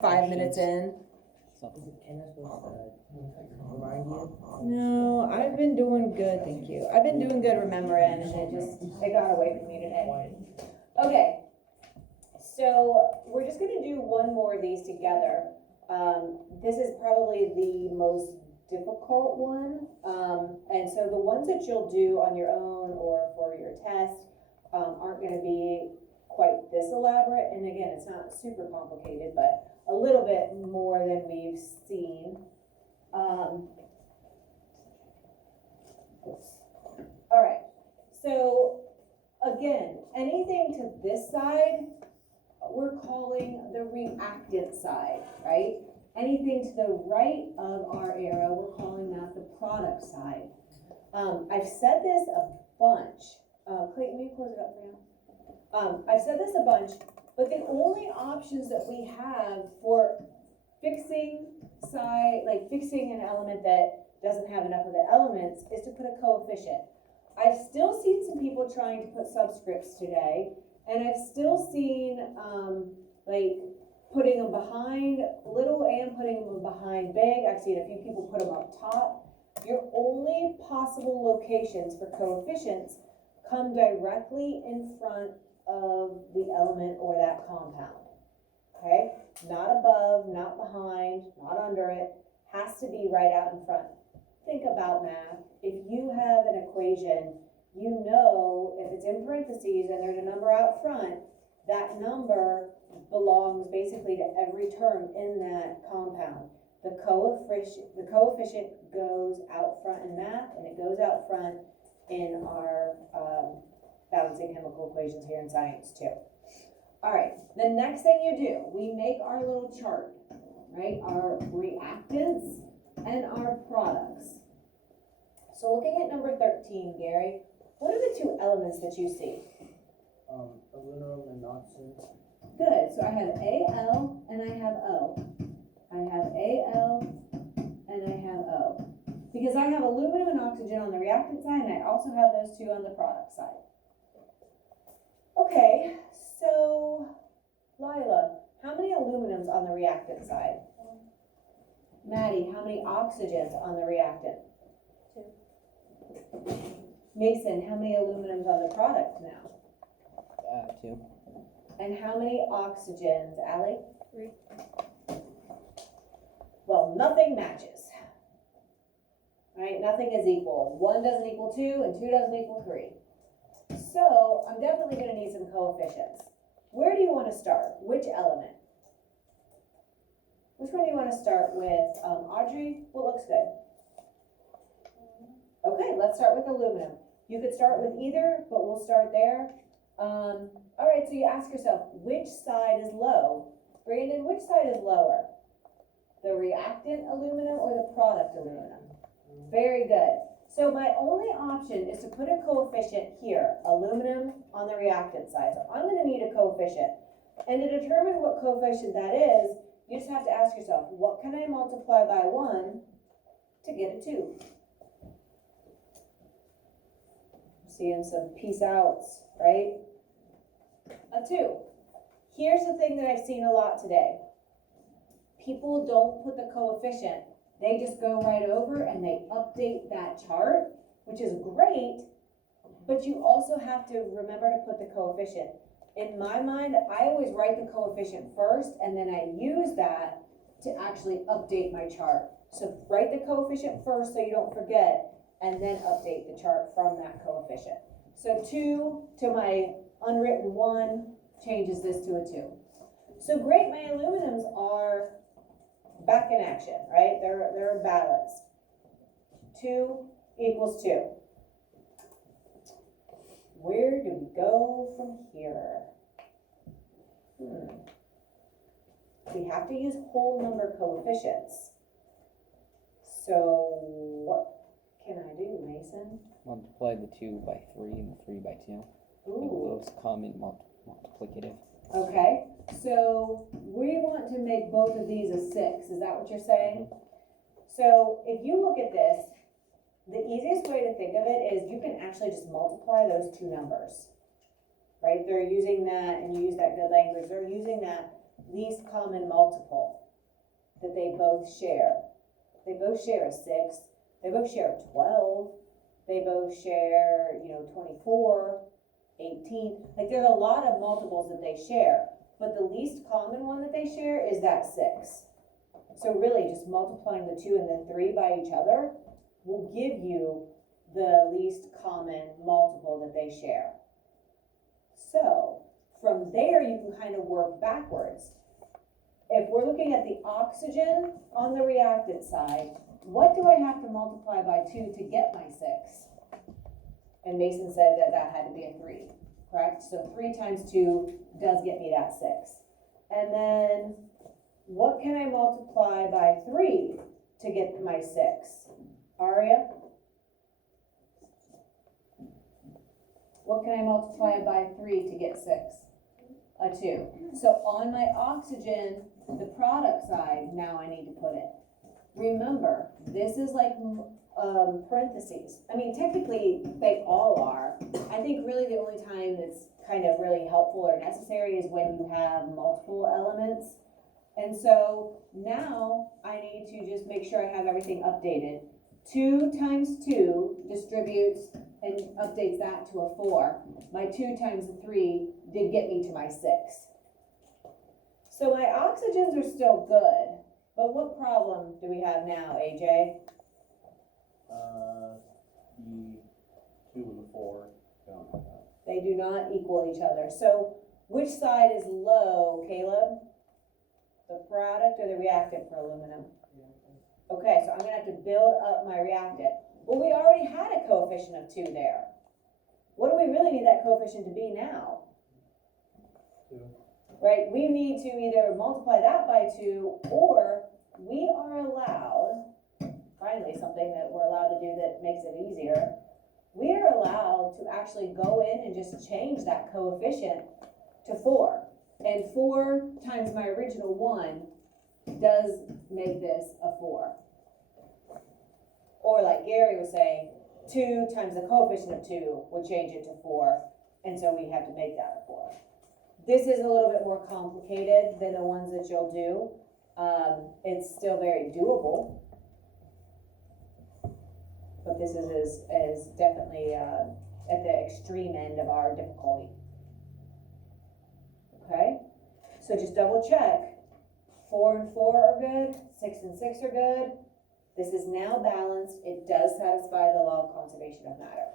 5 minutes in. Is Kenna supposed to remind you? No, I've been doing good, thank you. I've been doing good remembering, and it got away from me today. Okay, so we're just gonna do one more of these together. This is probably the most difficult one. And so the ones that you'll do on your own or for your test aren't gonna be quite this elaborate. And again, it's not super complicated, but a little bit more than we've seen. All right, so again, anything to this side, we're calling the reactant side, right? Anything to the right of our arrow, we're calling that the product side. I've said this a bunch. Clayton, will you close it up for now? I've said this a bunch, but the only options that we have for fixing fixing an element that doesn't have enough of the elements is to put a coefficient. I've still seen some people trying to put subscripts today, and I've still seen putting them behind little and putting them behind big. I've seen a few people put them up top. Your only possible locations for coefficients come directly in front of the element or that compound, okay? Not above, not behind, not under it, has to be right out in front. Think about math. If you have an equation, you know if it's in parentheses and there's a number out front, that number belongs basically to every term in that compound. The coefficient goes out front in math, and it goes out front in our balancing chemical equations here in science too. All right, the next thing you do, we make our little chart, right? Our reactants and our products. So looking at number 13, Gary, what are the two elements that you see? Aluminum and oxygen. Good, so I have Al and I have O. I have Al and I have O. Because I have aluminum and oxygen on the reactant side, and I also have those two on the product side. Okay, so Lila, how many aluminums on the reactant side? Maddie, how many oxygens on the reactant? 2. Mason, how many aluminums on the product now? 2. And how many oxygens, Allie? 3. Well, nothing matches. Right? Nothing is equal. 1 doesn't equal 2, and 2 doesn't equal 3. So I'm definitely going to need some coefficients. Where do you want to start? Which element? Which one do you want to start with? Audrey, what looks good? Okay, let's start with aluminum. You could start with either, but we'll start there. All right, so you ask yourself, which side is low? Brandon, which side is lower? The reactant aluminum or the product aluminum? Very good. So my only option is to put a coefficient here, aluminum on the reactant side. So I'm going to need a coefficient. And to determine what coefficient that is, you just have to ask yourself, what can I multiply by 1 to get a 2? Seeing some peace outs, right? A 2. Here's the thing that I've seen a lot today. People don't put the coefficient. They just go right over and they update that chart, which is great, but you also have to remember to put the coefficient. In my mind, I always write the coefficient first, and then I use that to actually update my chart. So write the coefficient first so you don't forget, and then update the chart from that coefficient. So 2 to my unwritten 1 changes this to a 2. So great, my aluminums are back in action, right? They're balanced. 2 equals 2. Where do we go from here? We have to use whole number coefficients. So what can I do, Mason? Multiply the 2 by 3 and the 3 by 2. Ooh. Those common multiplicative. Okay, so we want to make both of these a 6. Is that what you're saying? So if you look at this, the easiest way to think of it is you can actually just multiply those two numbers, right? They're using that, and you use that good language, they're using that least common multiple that they both share. They both share a 6, they both share a 12, they both share, 24, 18. Like there's a lot of multiples that they share, but the least common one that they share is that 6. So really just multiplying the 2 and the 3 by each other will give you the least common multiple that they share. So from there you can kind of work backwards. If we're looking at the oxygen on the reactant side, what do I have to multiply by 2 to get my 6? And Mason said that that had to be a 3, correct? So 3 times 2 does get me that 6. And then what can I multiply by 3 to get my 6? Aria? What can I multiply by 3 to get 6? A 2. So on my oxygen, the product side, now I need to put it. Remember, this is like parentheses. I mean, technically, they all are. I think really the only time that's kind of really helpful or necessary is when you have multiple elements. And so now I need to just make sure I have everything updated. 2 times 2 distributes and updates that to a 4. My 2 times 3 did get me to my 6. So my oxygens are still good, but what problem do we have now, AJ? The 2 and the 4 don't have that. They do not equal each other. So which side is low, Caleb? The product or the reactant for aluminum? Okay, so I'm gonna have to build up my reactant. Well, we already had a coefficient of 2 there. What do we really need that coefficient to be now? 2. Right, we need to either multiply that by 2, or we are allowed, finally something that we're allowed to do that makes it easier, we are allowed to actually go in and just change that coefficient to 4. And 4 times my original 1 does make this a 4. Or like Gary was saying, 2 times the coefficient of 2 would change it to 4, and so we have to make that a 4. This is a little bit more complicated than the ones that you'll do. It's still very doable, but this is definitely at the extreme end of our difficulty. Okay, so just double check. 4 and 4 are good, 6 and 6 are good. This is now balanced. It does satisfy the law of conservation of matter.